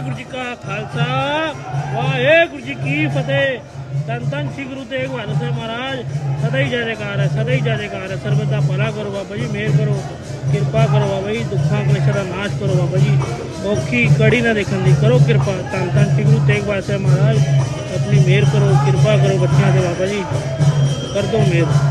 ਵਾਹਿਗੁਰੂ ਜੀ ਕਾ ਖਾਲਸਾ, ਵਾਹਿਗੁਰੂ ਜੀ ਕੀ ਫਤਿਹ। ਤਨ ਤਨ ਸ੍ਰੀ ਗੁਰੂ ਤੇਗ ਬਹਾਦਰ ਸਾਹਿਬ ਮਹਾਰਾਜ, ਸਦਾ ਹੀ ਜੈਕਾਰ ਹੈ, ਸਦਾ ਹੀ ਜੈਕਾਰ ਹੈ। ਸਰਬਤ ਦਾ ਭਲਾ ਕਰੋ ਬਾਬਾ ਜੀ, ਮਿਹਰ ਕਰੋ, ਕਿਰਪਾ ਕਰੋ ਬਾਬਾ ਜੀ, ਦੁੱਖਾਂ ਕਲੇਸ਼ਾਂ ਦਾ ਨਾਸ਼ ਕਰੋ ਬਾਬਾ ਜੀ। ਔਖੀ ਕੜੀ ਨਾ ਦੇਖਣ ਦੀ ਕਰੋ ਕਿਰਪਾ। ਤਨ ਤਨ ਸ੍ਰੀ ਗੁਰੂ ਤੇਗ ਬਹਾਦਰ ਸਾਹਿਬ ਮਹਾਰਾਜ, ਆਪਣੀ ਮਿਹਰ ਕਰੋ, ਕਿਰਪਾ ਕਰੋ ਬੱਚਿਆਂ ਦੇ ਬਾਬਾ ਜੀ। ਕਰ ਦੋ ਮਿਹਰ।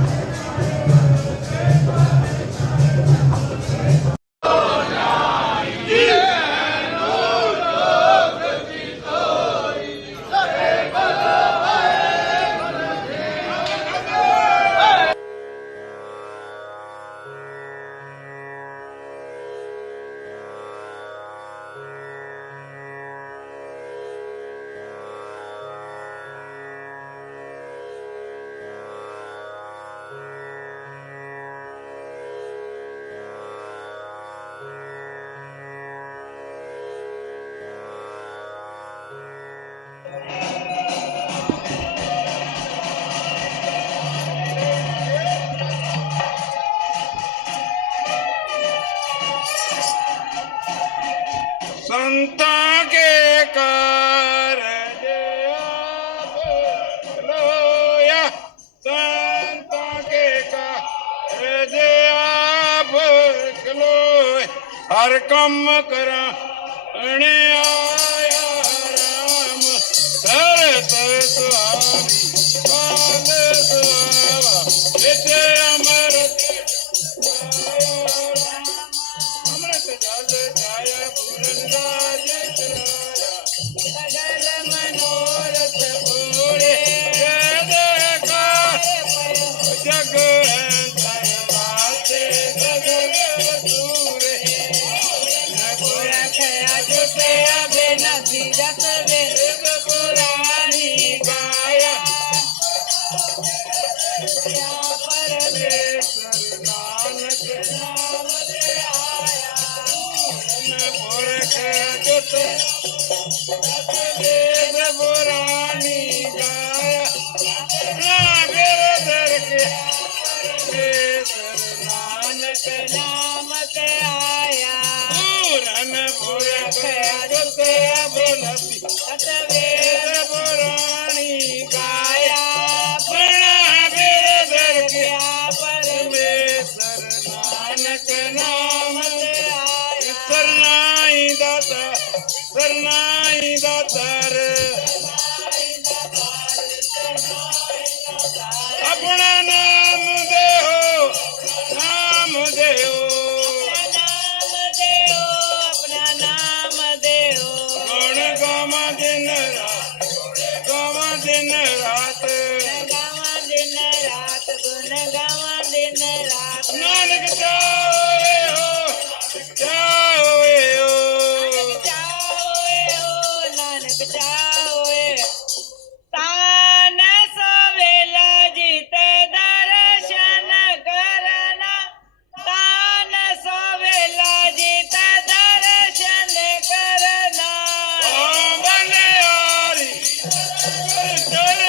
संत के कार लोया संत के कार जे आप लोय हर कम करा अणे आया राम. सरत स्वामी पाल स्वामी अमर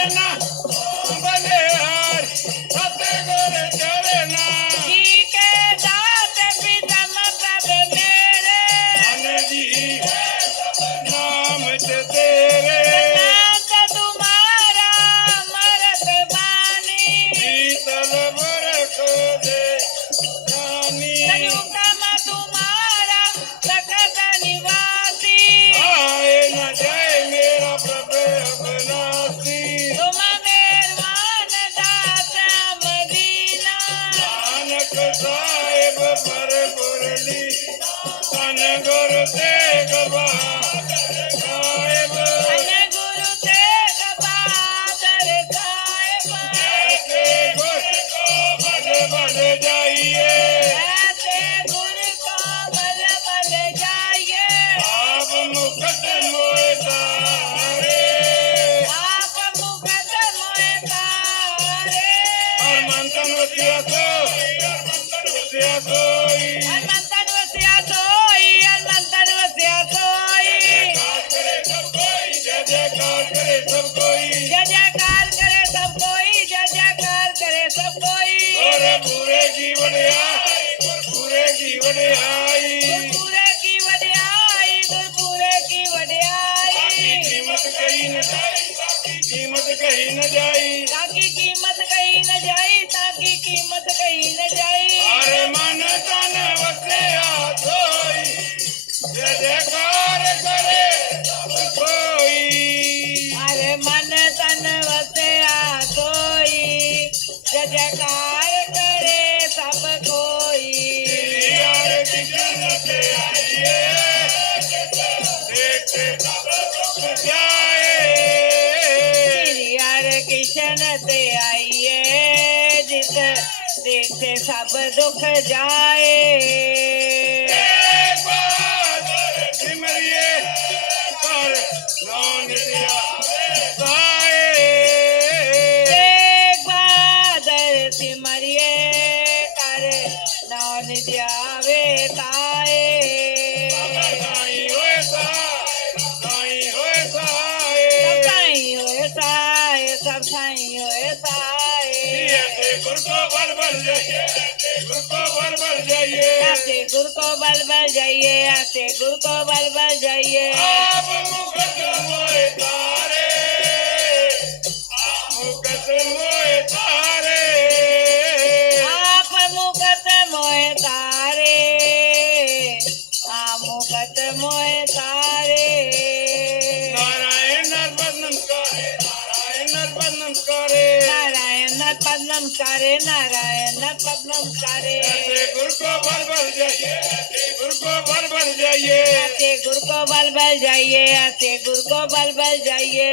Morena. ਸਾਹਿਬ ਪਰ ਪੁਰਲੀ ਤਨ ਗੁਰ ਤੇਗ ਦੁੱਖ ਜਾਏ Yeah, yeah. बल जाइए आते गुरु को बल बल जाइए आते गुरु को बल बल जाइए प्रणाम करे नारायण प्रणाम करे गुरु को बल बल जाइए गुरु को बल बल जाइए गुरु को बल बल जाइए गुरु को बल बल जाइए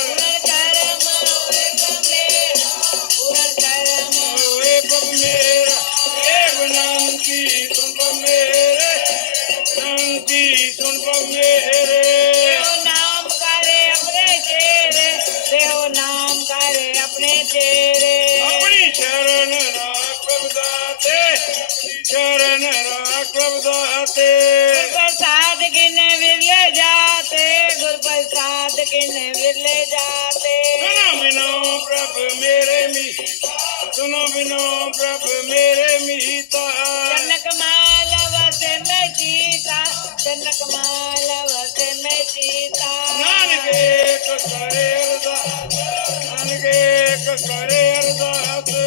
ಕರೆಯರ್ದ ನನಗೆ ಕರೆಯರ್ದ ಅದು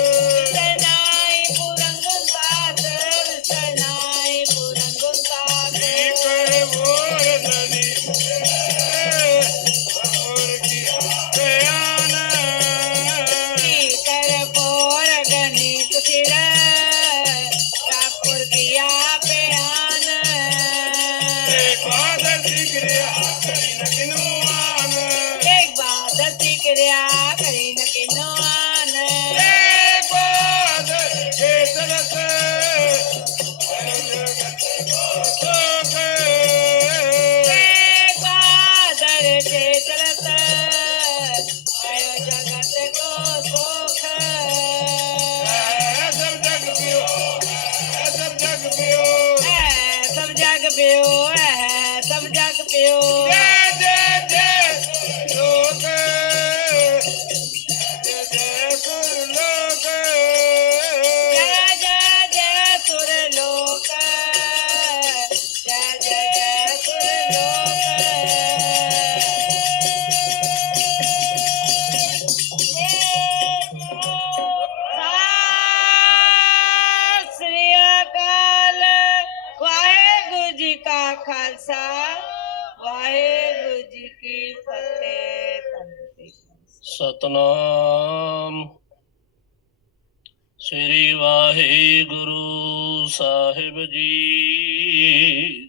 ਗੁਰੂ ਸਾਹਿਬ ਜੀ।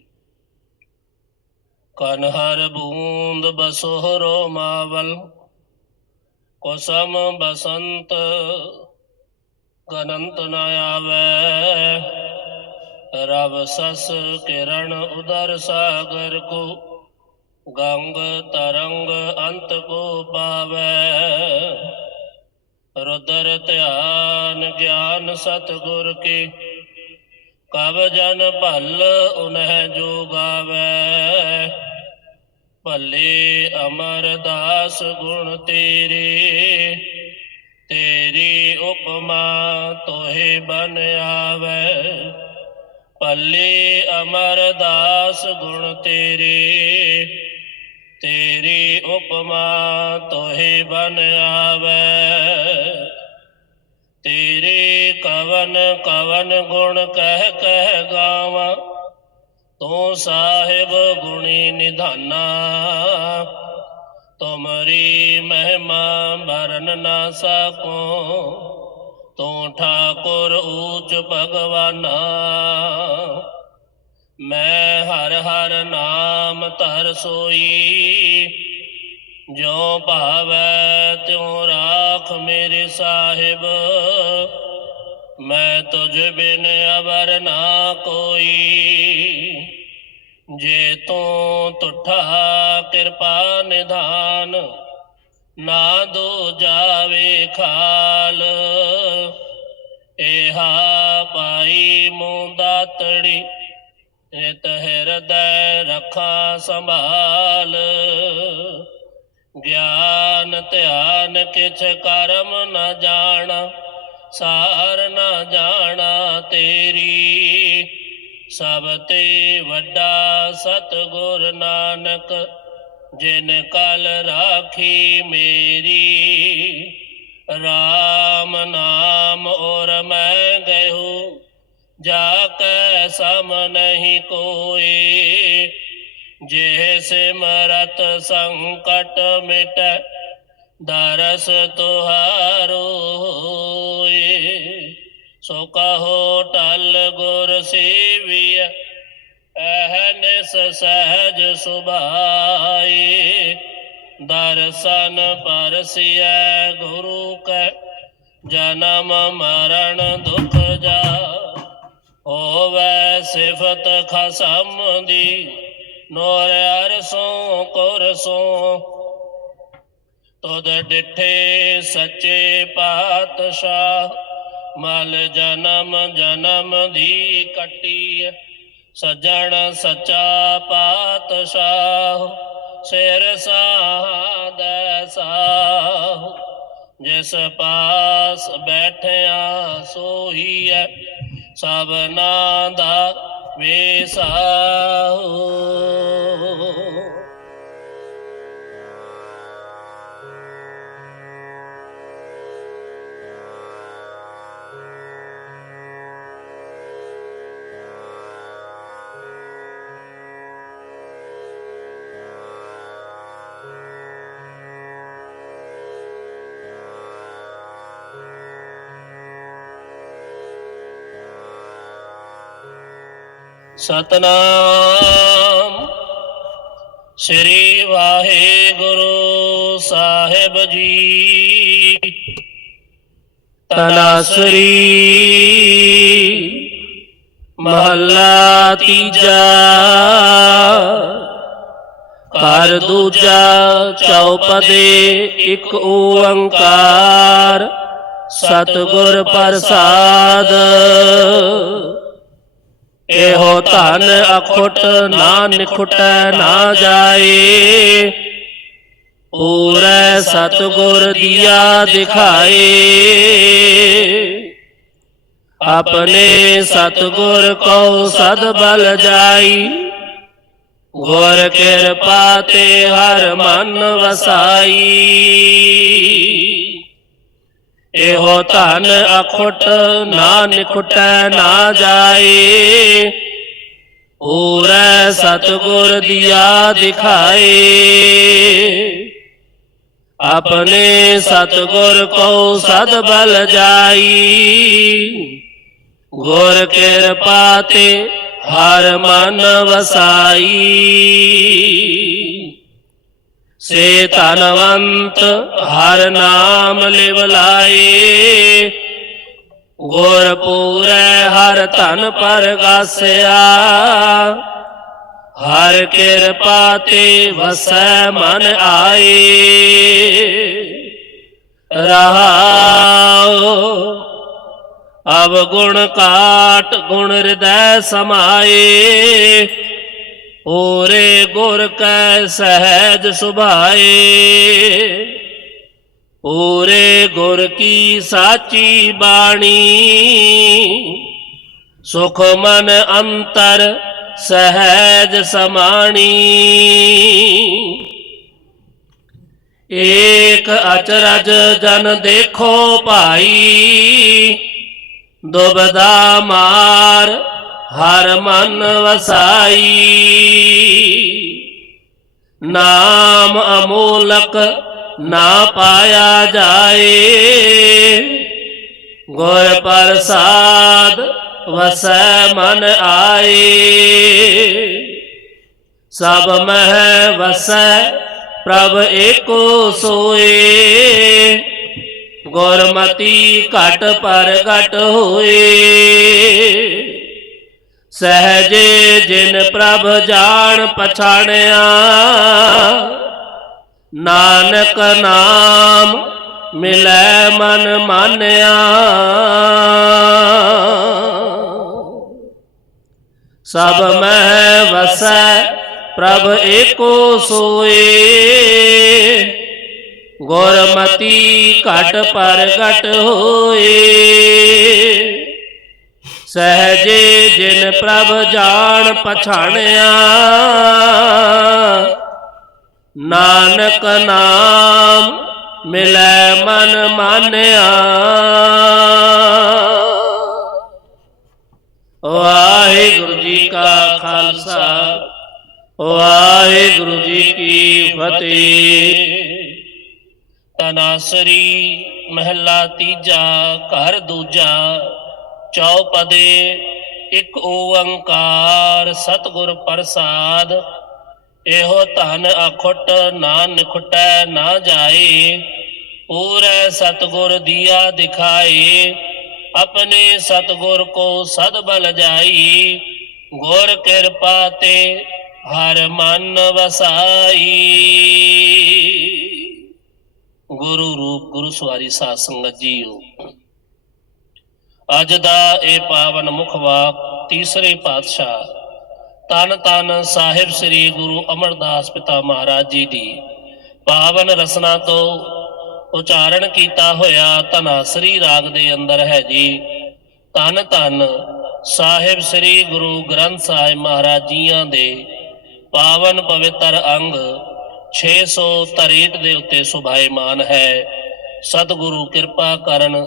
ਕਨ ਹਰ ਬੂੰਦ ਬਸੋਹਰੋ ਮਾਵਲ, ਕੋਸਮ ਬਸੰਤ ਗਨੰਤ ਨ ਆਵੇ। ਰਵ ਸਸ ਕਿਰਣ ਉਦਰ ਸਾਗਰ ਕੋ, ਗੰਗ ਤਰੰਗ ਅੰਤ ਕੋ ਪਾਵੇ। ਰੁਦਰ ਧਿਆਨ ਗਿਆਨ ਸਤਿਗੁਰ ਕੀ, ਕਬ ਜਨ ਭਲ ਉਨਹਿ ਜੋ ਗਾਵੈ ਭਲੇ ਅਮਰਦਾਸ ਗੁਣ ਤੇਰੇ, ਤੇਰੀ ਉਪਮਾ ਤੋਹਿ ਬਨ ਆਵੈ। ਭਲੇ ਅਮਰਦਾਸ ਗੁਣ ਤੇਰੇ ਤੇਰੀ ਉਪਮਾ ਤੋਹਿ ਬਨ ਆਵੈ। ਤੇਰੇ ਕਵਨ ਕਵਨ ਗੁਣ ਕਹਿ ਕਹਿ ਗਾਵਾਂ। ਤੂੰ ਸਾਹਿਬ ਗੁਣੀ ਨਿਧਾਨਾ। ਤੁਮਰੀ ਮਹਿਮਾ ਬਰਨ ਨਾ ਸਕੋ। ਤੂੰ ਠਾਕੁਰ ਊਚ ਭਗਵਾਨਾ। ਮੈਂ ਹਰ ਹਰ ਨਾਮ ਧਰ ਸੋਈ ਜੋ ਭਾਵੈ ਤਿਉ ਰਾਖ ਮੇਰੇ ਸਾਹਿਬ। ਮੈਂ ਤੁਝ ਬਿਨ ਅਵਰ ਨਾ ਕੋਈ, ਜੇ ਤੂੰ ਤੁਠਾ ਕਿਰਪਾ ਨਿਧਾਨ, ਨਾ ਦੋ ਜਾਵੇ ਖਾਲ। ਇਹਾ ਪਾਈ ਮੁੰਦਾ ਤੜੀ ਨਿਤ ਹਿਰਦੈ ਰੱਖਾਂ ਸੰਭਾਲ। ਗਿਆਨ ਧਿਆਨ ਕਿਛ ਕਰਮ ਨ ਜਾਣਾ, ਸਾਰ ਨ ਜਾਣਾ ਤੇਰੀ। ਸਭ ਤੇ ਵੱਡਾ ਸਤਿਗੁਰ ਨਾਨਕ, ਜਿਨ ਕਲ ਰਾਖੀ ਮੇਰੀ। RAM ਨਾਮ ਔਰ ਮੈਂ ਗਇਓ ਜਾ ਕੈ ਸਮ ਨਹੀਂ ਕੋਏ ਜੇ ਸਿਮਰਤ ਸੰਕਟ ਮਿਟੈ ਦਰਸ ਤੁਹਾਰੋ ਹੋਏ ਸੋ ਕਹੋ ਟਲ ਗੁਰ ਸੇਵੀਐ ਅਹਨਿਸ ਸਹਿਜ ਸੁਭਾਈ ਦਰਸ਼ਨ ਪਰਸਿਐ ਗੁਰੂ ਕੈ ਜਨਮ ਮਰਨ ਦੁਖ ਜਾ ਹੋਵੈ ਸਿਫਤ ਖਸਮ ਦੀ, ਨੋਰ ਅਰਸੋਂ ਕੁਰਸੋਂ ਤੁਧ ਡਿਠੇ ਸੱਚੇ ਪਾਤਸ਼ਾਹ, ਮਲ ਜਨਮ ਜਨਮ ਦੀ ਕਟੀ ਸਜਣ ਸੱਚਾ ਪਾਤਸ਼ਾਹ, ਸਿਰ ਸਾਧ ਸਾਹ। ਜਿਸ ਪਾਸ ਬੈਠਿਆ ਸੋਈ ਸਭਨਾ ਦਾ ਵੇਸਾਹੋ ਸਤਨਾਮ। ਸ੍ਰੀ ਵਾਹਿਗੁਰੂ ਸਾਹਿਬ ਜੀ। ਤਨਾਸਰੀ ਮਹੱਲਾ ਤੀਜਾ। ਕਰ ਦੂਜਾ ਚੌਪਦੇ ਇੱਕ ਓੰਕਾਰ। ਸਤਿਗੁਰ ਪ੍ਰਸਾਦ। ਇਹੋ ਧਨ ਅਖੁੱਟ ਨਾ ਨਿਖੁਟੈ ਨਾ ਜਾਏ। ਪੂਰੈ ਸਤਗੁਰ ਦੀਆ ਦਿਖਾਏ। ਆਪਣੇ ਸਤਗੁਰ ਕੋ ਸਦ ਬਲ ਜਾਈ। ਗੁਰ ਕਿਰਪਾ ਤੇ ਹਰ ਮਨ ਵਸਾਈ। ਇਹੋ ਧਨ ਅਖੁੱਟ ਨਾ ਨਿਖੁਟੈ ਨਾ ਜਾਏ। ਪੂਰੈ ਸਤਗੁਰ ਦੀਆ ਦਿਖਾਏ। ਆਪਣੇ ਸਤਗੁਰ ਕੋ ਸਦ ਬਲ ਜਾਈ। ਗੁਰ ਕਿਰਪਾ ਤੇ ਹਰ ਮਨ ਵਸਾਈ। ਸੇ ਧਨਵੰਤ ਹਰ ਨਾਮ ਲਿਵ ਲਾਏ। ਗੁਰ ਪੂਰੈ ਹਰ ਧਨ ਪਰਗਾਸਿਆ ਹਰ ਕਿਰਪਾ ਤੇ ਵਸੈ ਮਨ ਆਏ। ਰਹਾਉ ਅਬ ਗੁਣ ਕਾਟ ਗੁਣ ਹਿਰਦੈ ਸਮਾਏ। ਓਰੇ ਗੁਰ ਕੈ ਸਹਿਜ ਸੁਭਾਏ। ਓਰੇ ਗੁਰ ਕੀ ਸਾਚੀ ਬਾਣੀ। ਸੁਖ ਮਨ ਅੰਤਰ ਸਹਿਜ ਸਮਾਣੀ। ਏਕ ਅਚਰਜ ਜਨ ਦੇਖੋ ਭਾਈ, ਦੁਬਦਾ ਮਾਰ ਹਰ ਮਨ ਵਸਾਈ। ਨਾਮ ਅਮੋਲਕ ਨਾ ਪਾਇਆ ਜਾਏ। ਗੁਰ ਪ੍ਰਸਾਦ ਵਸੈ ਮਨ ਆਏ। ਸਭ ਮਹਿ ਵਸੈ ਪ੍ਰਭ ਏਕੋ ਸੋਏ। ਗੁਰਮਤੀ ਘਟ ਪ੍ਰਗਟ ਹੋਏ। ਸਹਜੇ ਜਿਨ ਪ੍ਰਭ ਜਾਣ ਪਛਾਣਿਆ ਨਾਨਕ ਨਾਮ ਮਿਲੈ ਮਨ ਮਾਨਿਆ ਸਭ ਮਹਿ ਵਸੈ ਪ੍ਰਭ ਏਕੋ ਸੋਏ ਗੁਰਮਤੀ ਘਟ ਪ੍ਰਗਟ ਹੋਏ ਸਹਜੇ ਜਿਨ ਪ੍ਰਭ ਜਾਣ ਪਛਾਣਿਆ, ਨਾਨਕ ਨਾਮ ਮਿਲੈ ਮਨ ਮਾਨਿਆ। ਵਾਹਿਗੁਰੂ ਜੀ ਕਾ ਖਾਲਸਾ, ਵਾਹਿਗੁਰੂ ਜੀ ਕੀ ਫਤਿਹ। ਤਨਾਸਰੀ ਮਹਿਲਾ ਤੀਜਾ, ਘਰ ਦੂਜਾ ਚੌਪਦੇ ਇੱਕ ਓੰਕਾਰ ਸਤਿਗੁਰ ਪ੍ਰਸਾਦ, ਇਹੋ ਧਨ ਅਖੁੱਟ ਨਾ ਨਿਖੁਟੈ ਨਾ ਜਾਏ, ਪੂਰੇ ਸਤਿਗੁਰ ਦੀਆ ਦਿਖਾਏ, ਆਪਣੇ ਸਤਿਗੁਰ ਕੋ ਸਦ ਬਲ ਜਾਈ, ਗੁਰ ਕਿਰਪਾ ਤੇ ਹਰ ਮਨ ਵਸਾਈ। ਗੁਰੂ ਰੂਪ ਗੁਰੂ ਸਵਾਰੀ ਸਾਧ ਸੰਗਤ ਜੀਓ। ਅੱਜ ਦਾ ਇਹ ਪਾਵਨ ਮੁਖ ਵਾਕ ਤੀਸਰੇ ਪਾਤਸ਼ਾਹ ਤਨ ਤਨ ਸਾਹਿਬ ਸ੍ਰੀ ਗੁਰੂ ਅਮਰਦਾਸ ਪਿਤਾ ਮਹਾਰਾਜ ਜੀ ਦੀ ਪਾਵਨ ਰਸਨਾ ਤੋਂ ਉਚਾਰਨ ਕੀਤਾ ਹੋਇਆ ਧਨਾਸਰੀ ਰਾਗ ਦੇ ਅੰਦਰ ਹੈ ਜੀ। ਤਨ ਤਨ ਸਾਹਿਬ ਸ੍ਰੀ ਗੁਰੂ ਗ੍ਰੰਥ ਸਾਹਿਬ ਮਹਾਰਾਜ ਜੀਆਂ ਦੇ ਪਾਵਨ ਪਵਿੱਤਰ ਅੰਗ 663 ਦੇ ਉੱਤੇ ਸੁਭਾਏਮਾਨ ਹੈ। ਸਤਿਗੁਰੂ ਕਿਰਪਾ ਕਰਨ